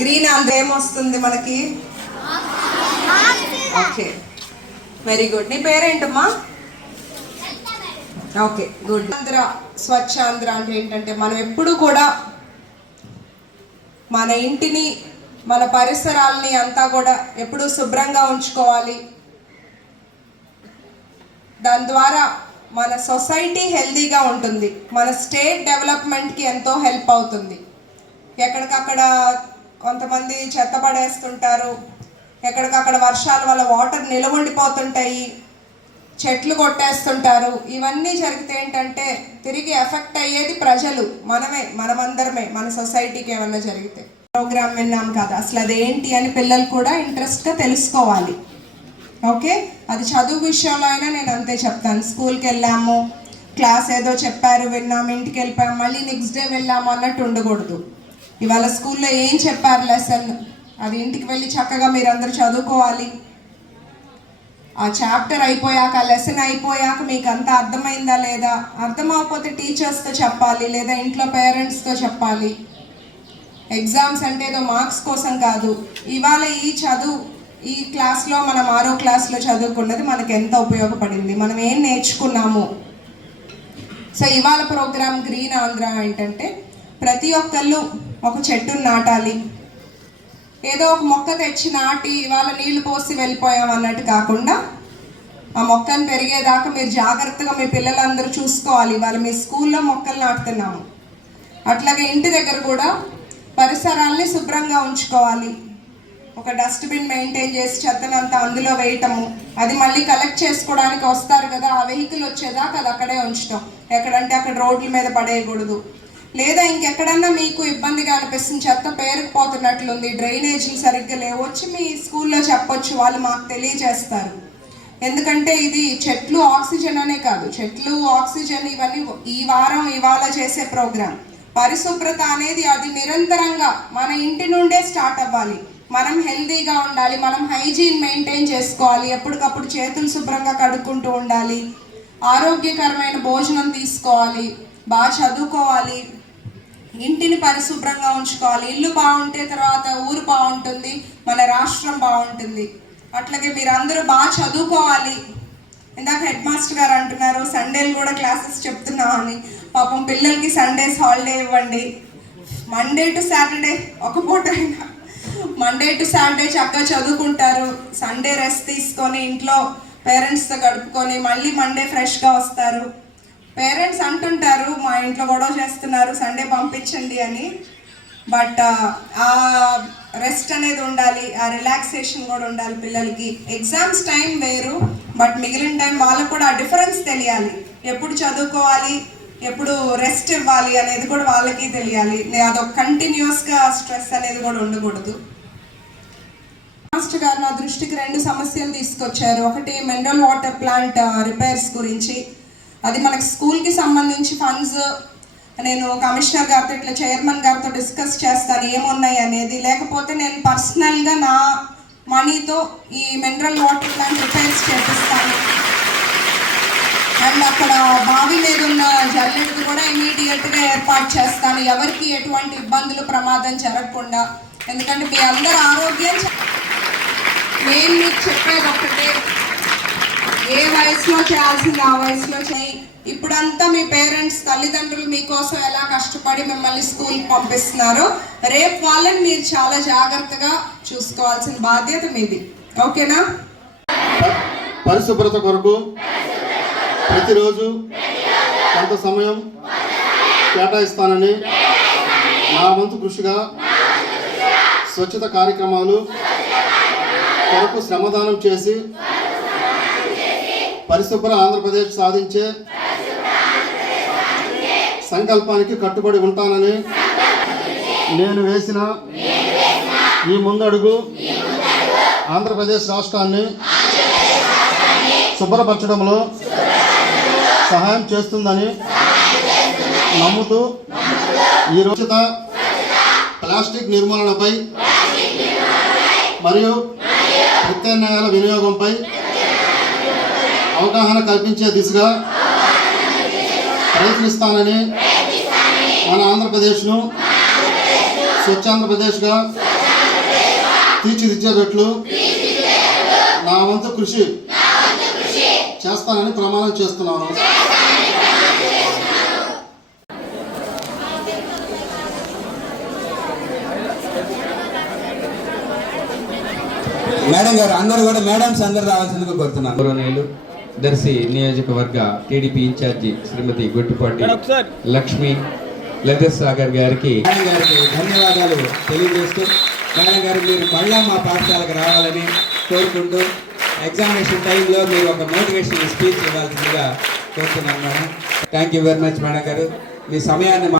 Green Andhra ఏమొస్తుంది మనకి? Okay, very good. నీ పేరేంటమ్మా? Okay, good. ఆంధ్ర, స్వచ్ఛ ఆంధ్ర అంటే ఏంటంటే మనం ఎప్పుడు కూడా మన ఇంటిని, మన పరిసరాలని అంతా కూడా ఎప్పుడూ శుభ్రంగా ఉంచుకోవాలి. దాని ద్వారా మన సొసైటీ హెల్తీగా ఉంటుంది, మన స్టేట్ డెవలప్మెంట్కి ఎంతో హెల్ప్ అవుతుంది. ఎక్కడికక్కడ కొంతమంది చెత్త పడేస్తుంటారు, ఎక్కడికక్కడ వర్షాల వల్ల వాటర్ నిలవండిపోతుంటాయి, చెట్లు కొట్టేస్తుంటారు. ఇవన్నీ జరిగితే ఏంటంటే తిరిగి ఎఫెక్ట్ అయ్యేది ప్రజలు, మనమందరమే. మన సొసైటీకి ఏమన్నా జరిగితే ప్రోగ్రామ్ విన్నాం కదా, అసలు అదేంటి అని పిల్లలు కూడా ఇంట్రెస్ట్గా తెలుసుకోవాలి. ఓకే, అది చదువు విషయంలో అయినా నేను అంతే చెప్తాను. స్కూల్కి వెళ్ళాము, క్లాస్ ఏదో చెప్పారు, విన్నాము, ఇంటికి వెళ్ళిపోయాము, మళ్ళీ నెక్స్ట్ డే వెళ్ళాము అన్నట్టు ఉండకూడదు. ఇవాళ స్కూల్లో ఏం చెప్పారు లెసన్, అది ఇంటికి వెళ్ళి చక్కగా మీరు అందరూ చదువుకోవాలి. ఆ చాప్టర్ అయిపోయాక, ఆ లెసన్ అయిపోయాక మీకు అంతా అర్థమైందా లేదా, అర్థం అవ్వకపోతే టీచర్స్తో చెప్పాలి, లేదా ఇంట్లో పేరెంట్స్తో చెప్పాలి. ఎగ్జామ్స్ అంటే ఏదో మార్క్స్ కోసం కాదు. ఇవాళ ఈ క్లాస్లో మనం 6వ క్లాస్లో చదువుకున్నది మనకు ఎంత ఉపయోగపడింది, మనం ఏం నేర్చుకున్నాము. సో ఇవాళ ప్రోగ్రామ్ గ్రీన్ ఆంధ్ర ఏంటంటే ప్రతి ఒక్కళ్ళు ఒక చెట్టును నాటాలి. ఏదో ఒక మొక్క తెచ్చి నాటి ఇవాళ నీళ్లు పోసి వెళ్ళిపోయాం అన్నట్టు కాకుండా, ఆ మొక్కను పెరిగేదాకా మీరు జాగ్రత్తగా మీ పిల్లలందరూ చూసుకోవాలి. ఇవాళ మీ స్కూల్లో మొక్కలు నాటుతున్నాము, అట్లాగే ఇంటి దగ్గర కూడా పరిసరాల్ని శుభ్రంగా ఉంచుకోవాలి. ఒక డస్ట్బిన్ మెయింటైన్ చేసి చెత్తనంతా అందులో వేయటము, అది మళ్ళీ కలెక్ట్ చేసుకోవడానికి వస్తారు కదా, ఆ వెహికల్ వచ్చేదాకా అది అక్కడే ఉంచటం. ఎక్కడంటే అక్కడ రోడ్ల మీద పడేయకూడదు. లేదా ఇంకెక్కడన్నా మీకు ఇబ్బందిగా అనిపిస్తుంది, చెత్త పేరుకుపోతున్నట్లుంది, డ్రైనేజీలు సరిగ్గా లేవు, వచ్చి మీ స్కూల్లో చెప్పొచ్చు, వాళ్ళు మాకు తెలియజేస్తారు. ఎందుకంటే ఇది చెట్లు ఆక్సిజన్ అనే కాదు, చెట్లు ఆక్సిజన్ ఇవన్నీ ఈ వారం ఇవాళ చేసే ప్రోగ్రాం. పరిశుభ్రత అనేది అది నిరంతరంగా మన ఇంటి నుండే స్టార్ట్ అవ్వాలి. మనం హెల్తీగా ఉండాలి, మనం హైజీన్ మెయింటైన్ చేసుకోవాలి, ఎప్పటికప్పుడు చేతులు శుభ్రంగా కడుక్కుంటూ ఉండాలి, ఆరోగ్యకరమైన భోజనం తీసుకోవాలి, బాగా చదువుకోవాలి, ఇంటిని పరిశుభ్రంగా ఉంచుకోవాలి. ఇల్లు బాగుంటే తర్వాత ఊరు బాగుంటుంది, మన రాష్ట్రం బాగుంటుంది. అట్లాగే మీరందరూ బాగా చదువుకోవాలి. ఇందాక హెడ్ మాస్టర్ గారు అంటున్నారు సండేలు కూడా క్లాసెస్ చెప్తున్నామని. పాపం పిల్లలకి సండేస్ హాలిడే ఇవ్వండి. మండే టు సాటర్డే ఒక పూట అయినా, మండే టు సాటర్డే చక్కగా చదువుకుంటారు, సండే రెస్ట్ తీసుకొని ఇంట్లో పేరెంట్స్తో గడుపుకొని మళ్ళీ మండే ఫ్రెష్గా వస్తారు. పేరెంట్స్ అంటుంటారు మా ఇంట్లో గొడవ చేస్తున్నారు సండే పంపించండి అని, బట్ ఆ రెస్ట్ అనేది ఉండాలి, ఆ రిలాక్సేషన్ కూడా ఉండాలి పిల్లలకి. ఎగ్జామ్స్ టైం వేరు, బట్ మిగిలిన టైం వాళ్ళకు కూడా ఆ డిఫరెన్స్ తెలియాలి. ఎప్పుడు చదువుకోవాలి, ఎప్పుడు రెస్ట్ ఇవ్వాలి అనేది కూడా వాళ్ళకి తెలియాలి. అదొక కంటిన్యూస్గా స్ట్రెస్ అనేది కూడా ఉండకూడదు. మాస్టర్ గారు నా దృష్టికి 2 సమస్యలు తీసుకొచ్చారు. ఒకటి మినరల్ వాటర్ ప్లాంట్ రిపేర్స్ గురించి, అది మనకి స్కూల్కి సంబంధించి ఫండ్స్ నేను కమిషనర్ గారితో ఇట్లా చైర్మన్ గారితో డిస్కస్ చేస్తాను ఏమున్నాయి అనేది, లేకపోతే నేను పర్సనల్గా నా మనీతో ఈ మినరల్ వాటర్ ప్లాంట్ రిపేర్స్ చేపిస్తాను. అండ్ అక్కడ బావి మీద ఉన్న జల్లెడది కూడా ఇమీడియట్గా ఏర్పాటు చేస్తాను, ఎవరికి ఎటువంటి ఇబ్బందులు ప్రమాదం జరగకుండా. ఎందుకంటే మీ అందరి ఆరోగ్యం, నేను మీకు చెప్పేది ఒకటే, ఏ వయసులో చేయాల్సింది ఆ వయసులో చేయి. ఇప్పుడంతా మీ పేరెంట్స్, తల్లిదండ్రులు మీకోసం ఎలా కష్టపడి మిమ్మల్ని స్కూల్కి పంపిస్తున్నారో, రేపు వాళ్ళని మీరు చాలా జాగ్రత్తగా చూసుకోవాల్సిన బాధ్యత మీది. ఓకేనా? పరిశుభ్రత కొరకు ప్రతిరోజు కొంత సమయం కేటాయిస్తానని నా వంతు కృషిగా స్వచ్ఛత కార్యక్రమాలు కొరకు శ్రమదానం చేసి పరిశుభ్ర ఆంధ్రప్రదేశ్ సాధించే సంకల్పానికి కట్టుబడి ఉంటానని నేను వేసిన ఈ ముందడుగు ఆంధ్రప్రదేశ్ రాష్ట్రాన్ని శుభ్రపరచడంలో సహాయం చేస్తుందని నమ్ముతూ ఈ రోజు ప్లాస్టిక్ నిర్మూలనపై మరియు ప్రత్యామ్నాయాల వినియోగంపై అవగాహన కల్పించే దిశగా ప్రయత్నిస్తానని మన ఆంధ్రప్రదేశ్ను స్వచ్ఛాంధ్రప్రదేశ్గా తీర్చిదిద్దేటట్లు నా వంతు కృషి చేస్తానని ప్రమాణం చేస్తున్నాను. మేడం గారు అందరూ కూడా మేడమ్స్ అందరూ రావాల్సిందిగా కోరుతున్నాను. గౌరవనీయులు దర్శి నియోజకవర్గ టీడీపీ ఇన్ఛార్జి శ్రీమతి గొట్టిపాటి లక్ష్మి లలిత సాగర్ గారికి మేడం గారికి ధన్యవాదాలు తెలియజేస్తూ, మేడం గారు మీరు మళ్ళా మా పాఠశాలకు రావాలని కోరుకుంటూ ఎగ్జామినేషన్ టైంలో మీరు ఒక మోటివేషన్ స్పీచ్ ఇవ్వాల్సిందిగా కోరుతున్నాను madam. Thank you very much madam గారు, మీ సమయాన్ని